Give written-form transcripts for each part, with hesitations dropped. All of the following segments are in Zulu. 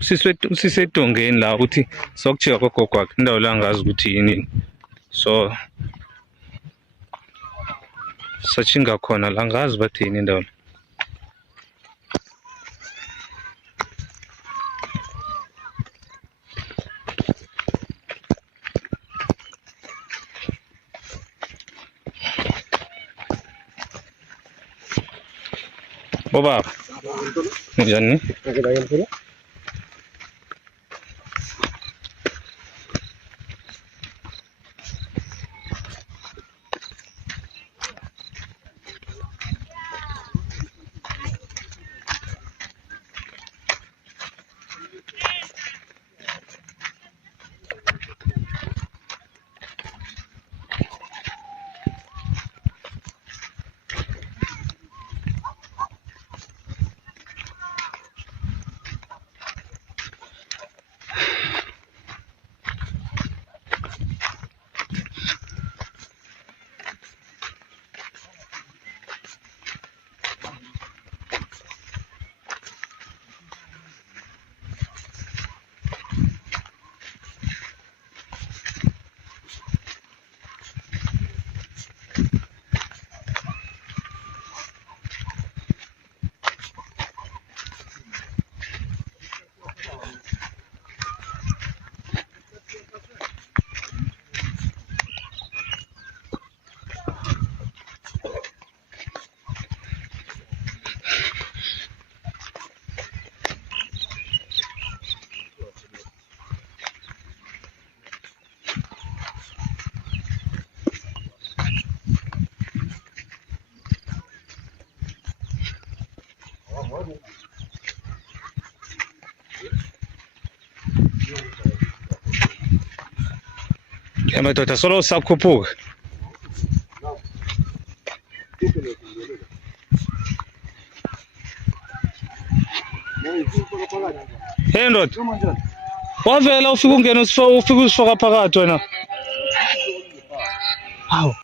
sisedongeni la uthi sokujika kogogo wakhe indawo la ngazi ukuthi yini. So sachinga khona la ngazi bathi yini indawo. Bobab. Njani? Madoda solo usakhuphuka. Hey ndoda. Wavela ufika ungena ufika usifaka phakathi wena. Hawu.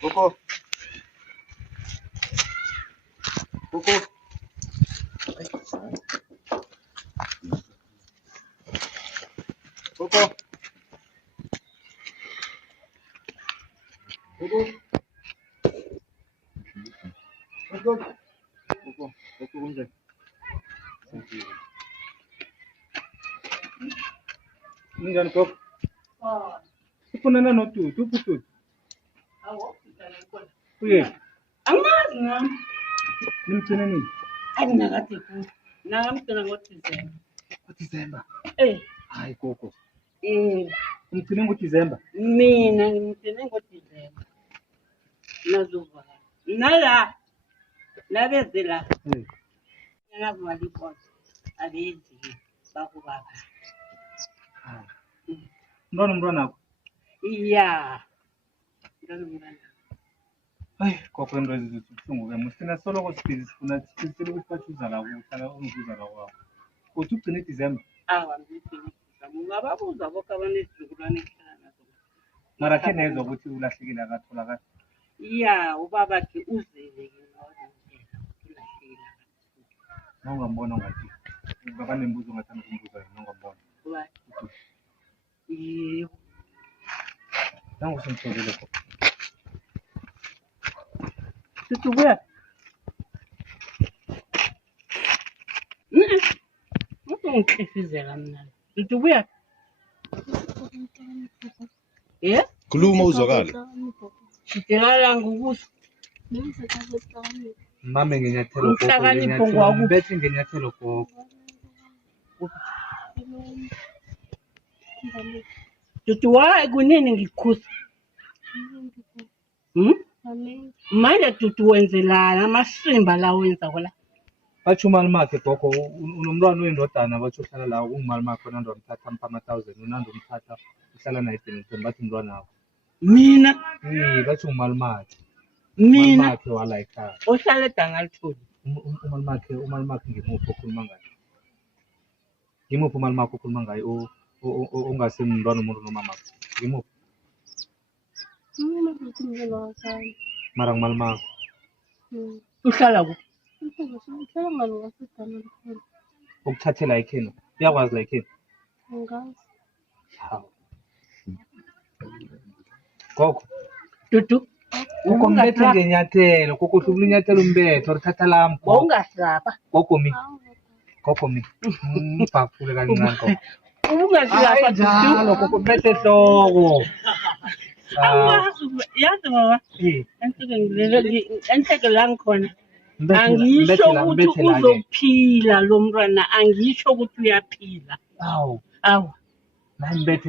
Coco. Coco. Coco. Coco. Coco. Coco. Coco onde? Ninguém Coco. Ufunana notutu, upututu. Uye. Angazi ngami. Nimthena nini? Aninakade ku. Nakamthena ngoDisemba. December. Hayi Coco. Umthena ngoDisemba. Mina ngimthena ngoDisemba. Nazuva. Nala. Labezela. Ngiyakuvali bonke. Abenzi bakubaba. Umntwana wakho? Iya. Ngiyakuvali. Hayi, Coco into ezibuhlungu ke musina soloko sifuna sicela ukuthi bathuza la uhlala ungibuza la kwakho. Uthi ugcine December? Ngiyithini. Ungababuza bonke abanesizukulwane ehlala nazo. Mara khe nezwa ukuthi ulahlekile akatholakala. Iya, ubabakhe uzele ke ngoba ulahlekile. Nongambona ngathi ngaba nembuzo ngathanda ukumbuza yona nongambona. Yebo. Nangu simtholile Coco. Tutubuya. Ngifizela mina. Tutubuya. Khuluma uzwakala. Ngidela ngokusho. Mame ngenyathelo Coco. Bethi ngenyathelo Coco. Tutuwa kunini ngikhuza. Manje tutu wenzelana amasimba la wenza kola. Batsho umali makhe Coco unomntwana oyindodana batsho uhlala la ungimali makhe onando umthatha mpha ama-1000 unando umthatha uhlala naye edinini bathi umntwana wakho. mina bathi umalumakhe. mina Umalumakhe wala ekhaya. ohlala eDangalitholi Umalumakhe ngimuphi okhuluma ngayo? Ngimuphi umalumakhe okhuluma ngayo ongasemntwana umuntu nomamakhe? Ngimuphi? Mara ngumalumakhe. uhlala kuphi Ukuthathela ekhenu. Uyakwazi la ekhenu? Hawu. Gogo. dudu Gogo mbethe ngenyathelo. Gogo hlubula inyathelo umbethe uthatha lami. ungahlaba Gogo mi. Mbhafule kancane gogo. ungahlaba Njalo gogo mbethe ehloko. yazi baba enhleke la ngikhona angisho ukuthi uzophila lo mntwana angisho ukuthi uyaphila Awu. awu Mbethe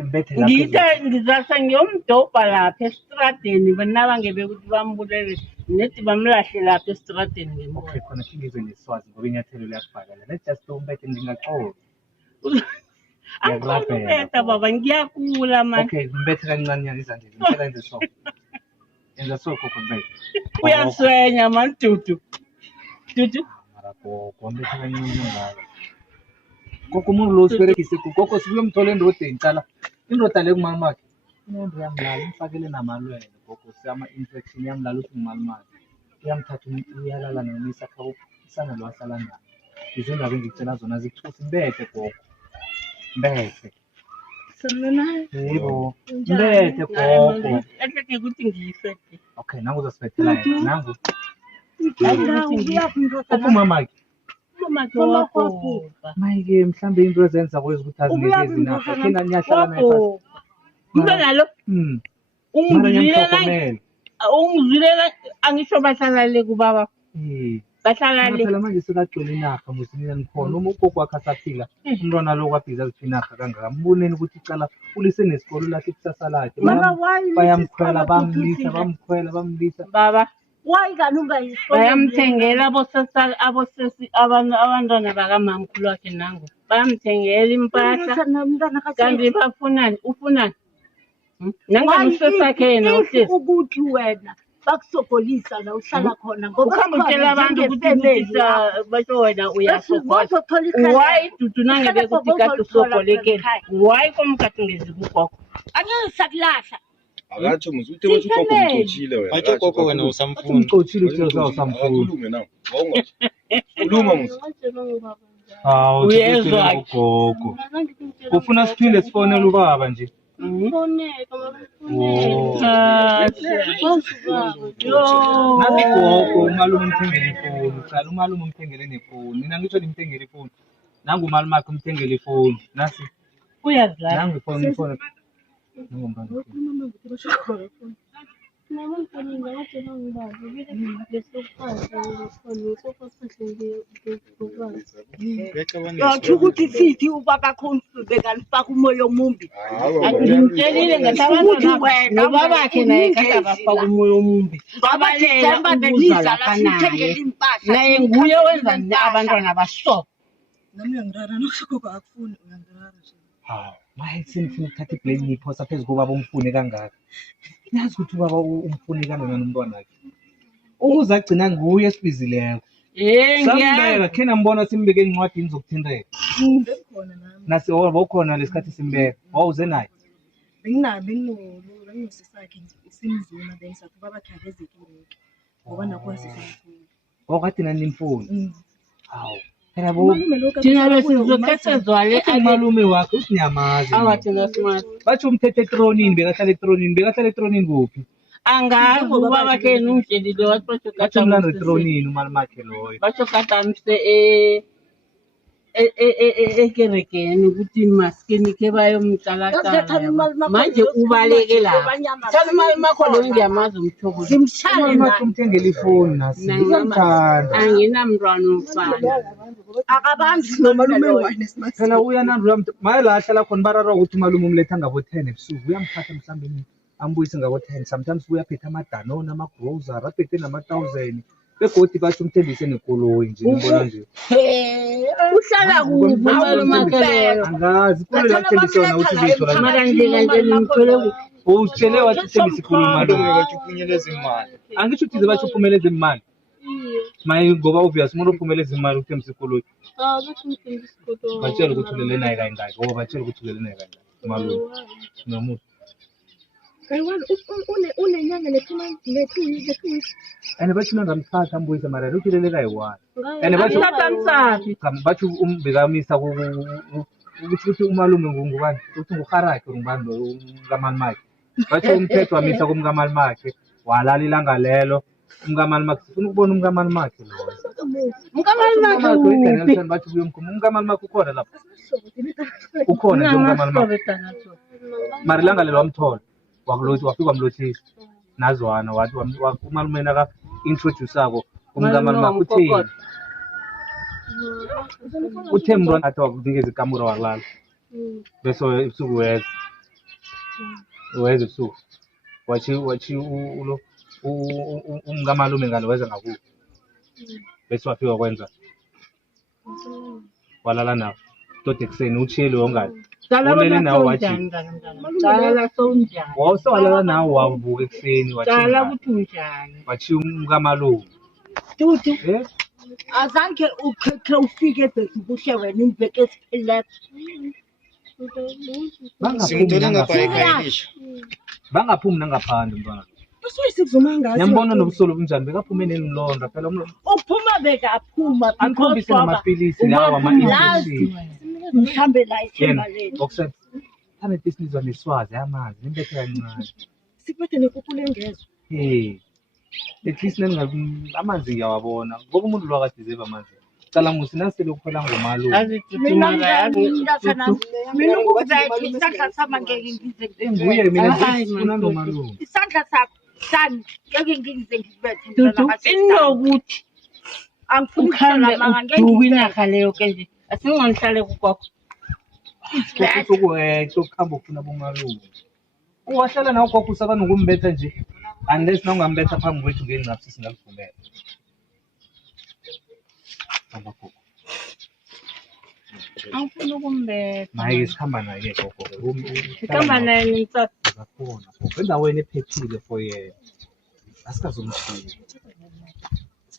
ngizasa ngiyomdobha lapha esitradeni banabangebe ukuthi bambulele nethi bamlahle lapha esitradeni ngemva Okay, khona ngizwe neswazi ngoba inyathelo liyakubhakela. Let's just umbethe ngingaxola. Angikubetha baba ngiyakula manje Okay, mbethe kancane nyana izandleni. Ngicela enze so. Enza so gogo mbethe. uyaswenya mani dudu Mara gogo mbethe kancane ngayo. Gogo umuntu lo siberegise gogo sibuyomthola endodeni cala. Indoda le kumalumakhe. Inendo yamlala imfakele namalwele gogo siyama infection yamlala uthi ngumalumakhe. Uyamthatha uyalala nomisa khabo isana lo ahlala nayo. Izindaba engicela zona zikuthusa mbethe gogo. Mbethe. Yebo. Mbethe gogo. enhleke ukuthi ngife Okay, nangu uzosibethela yena. Nangu. Umamakhe. umakhe wakho Mayike mhlambe into ezenza kwezi ukuthi azingekezi napha. Thina niyahlala naye phansi. umntwana lo ungizilela angisho bahlala le kubaba bahlala le Phela manje sekagcwele inarha musinina nikhona uma ugogo wakhe asaphila umntwana lo kwabhiza aziphi inarha kangaka mboneni ukuthi icala ulise nesikolo lahle ikusasa lakhe bayamkhwela bamlisa baba Why kanungayisho bayamthengela abosesi abantwana bakamamkhulu wakhe nango bayamthengela impahla kanti bafunani ufunani nangamusesi akhe yena uhlezi ukuthi wena bakusokolisa la uhlala khona ngoba ukhambutshela abantu ukuthi basho wena uyasokola why dudu nangebe kuthi kade usokolekele why komkhathi ngezi kugogo angeke sakulahla Akatsho muzute wathi ugogo umxotshile wena. Wathi ugogo wena usamfuna. umxotshile uhlelo sawo samfuna Akakhulume nawe. Wawungathi. Khuluma muzi. hawu Uyezwa ke. gogo ufuna siphinde sifonele ubaba nje nathi gogo umalume umthengele ifoni cala umalume umthengele nefoni mina ngitsho nimthengele ifoni nangu umalumakhe umthengele ifoni nasi uyazala nangu ifoni yathi ukuthi sithi ubaba khomsube kanifaka umoya omumbi ngimtshelile ngathi abantwana nobabakhe naye kade abafaka umoya omumbi babalela ukuza lapha naye nguye wenza abantwana basoba nami uyangirara nokugogo akufuni uyangirara nje hawu maye senifuna ukuthatha iblame ngiyiphosa phezu kobaba umfune kangaka yazi ukuthi ubaba umfune kanona nomntwana wakhe ukuze agcina nguye esibizileko sambeka khe nambona simbeke encwadini zokuthinteka khona nami nasi wawukhona lesikhathi simbeka wawuze naye benginosesakhe simzuna bengisathi ubaba khakezekile ngoba nakwazi simfuna wawukade nanimfuni hawu phela thina besizokhethezwale umalume wakhe uthi niyamazi awathina simazi batsho umthethe etronini bekahlala etronini kuphi angazi ubabakhe yena umtshelile wathi batsho umlando etronini umalumakhe loyo basho kadamise ekerekeni ukuthi maskini khe bayomcalacala manje ubaleke lapha thala imali makho leyo ngiyamazi umthoko umalumakhe umthengele ifoni nasi uzamthanda anginamntwana umfana akabanzi nomalume wayne smart phela uyanandula maye la ahlala khona bararwa ukuthi umalume umletha ngabo-10 ebusuku uyamthatha mhlawumbe ambuyise ngabo-10 sometimes uyaphethe amadanone amagrosari aphethe nama-1000 begodi batsho umthembise nekoloyi nje nibona nje uhlala kuphi umalumakhe loyo angazi ikoloyi lakuthembise yona ukuthi uzoyithola mara nje nimthole kuphi utshele wathi sengisikhuluma Malume lo bachuphunyeleza imali. angisho ukuthi bathi uphumelele imali maye ngoba obvious umuntu ophumelele imali uthembisa isikolo batshela ukuthi ulele naye kangaki ngoba batshela ukuthi ulele naye kangaki malume nomuntu unenyanga le-2 weeks. and bathi nangamthatha ambuyise mara lokhu ulele kayi-1 and bathi umbekamisa ukuthi umalume ngubani ukuthi nguharakhe ngubani lo umkamali makhe bathi umthetho wamisa kumkamali makhe walala ilanga lelo umkamali makhe sifuna ukubona umkamali makhe loyo Mkamali makhe Danielson bathi kuyomkhuluma umkamali makhe ukhona lapha ukhona nje umkamali makhe mara ilanga lelo wamthola wakulothi wafika wamlothisa nazwana wathi umalume naka introduce-ako umkamali makhe utheni uthe mntwana athi wakunikeza ikamura walala bese ebusuku weza ebusuku wathi ulo umkamalume ngalo weza ngakubo bese wafika kwenza walala nawo tode ekuseni utshile wongani ulele nawo wathi wawusewalala nawo wavuka ekuseni wathi umkamalume Dudu. Azange ukhe ufike kuhle wena imveke esiphileko. Simtole ngapha bangaphumi nangaphandle mntwana Usuyisizuma ngazi. nyambona nobusolo bunjani bekaphume nenilonda phela Uphuma bekaphuma anikhombise namapilisi lawa ama-infection mhlambe la ithemba yena lethu. okusethi anetisinizwa neswazi amanzi nimbethe kancane Siphethe nekukule ngezwe. at least amanzi ngiyawabona ngoba umuntu lo akadizeva amanzi cala musi nasele ukhwela ngomalume Mina ukuzayithi isandla sami ngeke ngize nguye mina ngifuna nomalume isandla sakho sani ngeke ngize ngibethe inokuthi angifuni ukhambe uduka inarha leyo ke nje asingongihlale kukwakho ukuhamba ufuna bomalume uwahlala nawo kwakho usabanokumbetha nje unless nawungambetha phambi kwethu ngenqapsi singakuvumela angifuna ukumbetha maye sikhamba naye gogo sikhamba naye nimtsatsa zakhona endaweni ephephile for yena asikazomshiya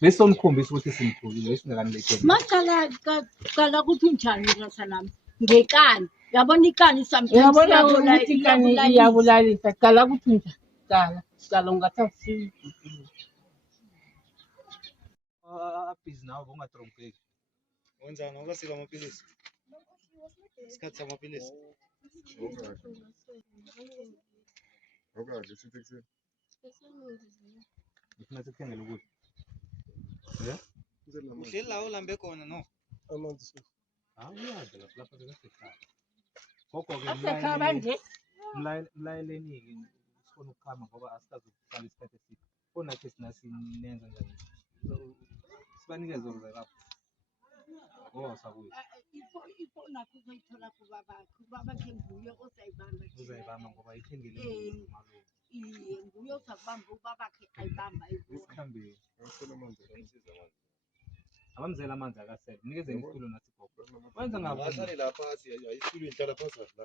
bese somkhombisa ukuthi simthulile esingakaniletheni Macala ukuthi unjani ngasalami ngekani yabona ikani uyabona ukuthi ikani iyabulalisa cala ukuthi njani cala ungathathi abhizi nawo bongatrompeki wenzani awukasika amapilisi isikhathi samapilisi ngifuna sikuthengele ukudla uhleli la ulambe khona no uyazi lapha bekasekhaya gogo-ke mlayeleni-ke sifuna ukukhamba ngoba asikazukuhlala isikhathi eside konakhe sinasinenza njani sibanikeze lapho ngoba sakuyo ifonakho uzoyithola kubabakhe nguye ozayibamba uzayibamba ngoba ithengele malume iye nguye ozakubamba ubabakhe ayibamba isikhambeni abamzela amanzi akasele nikezeni isitulo nathi gogo wenza ahlale la phasi ayisitulo ihlala phasi la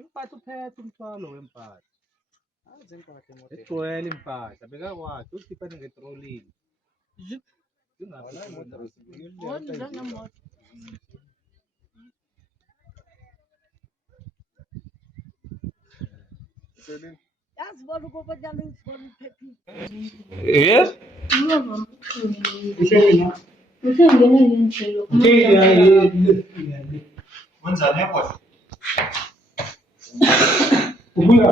impahla uphethe umthwalo wempahla igcwele impahla bekakwakhe ukhipane ngetrolini yazibona ukobanyana uzibona uphephile wenzani yakho ubuya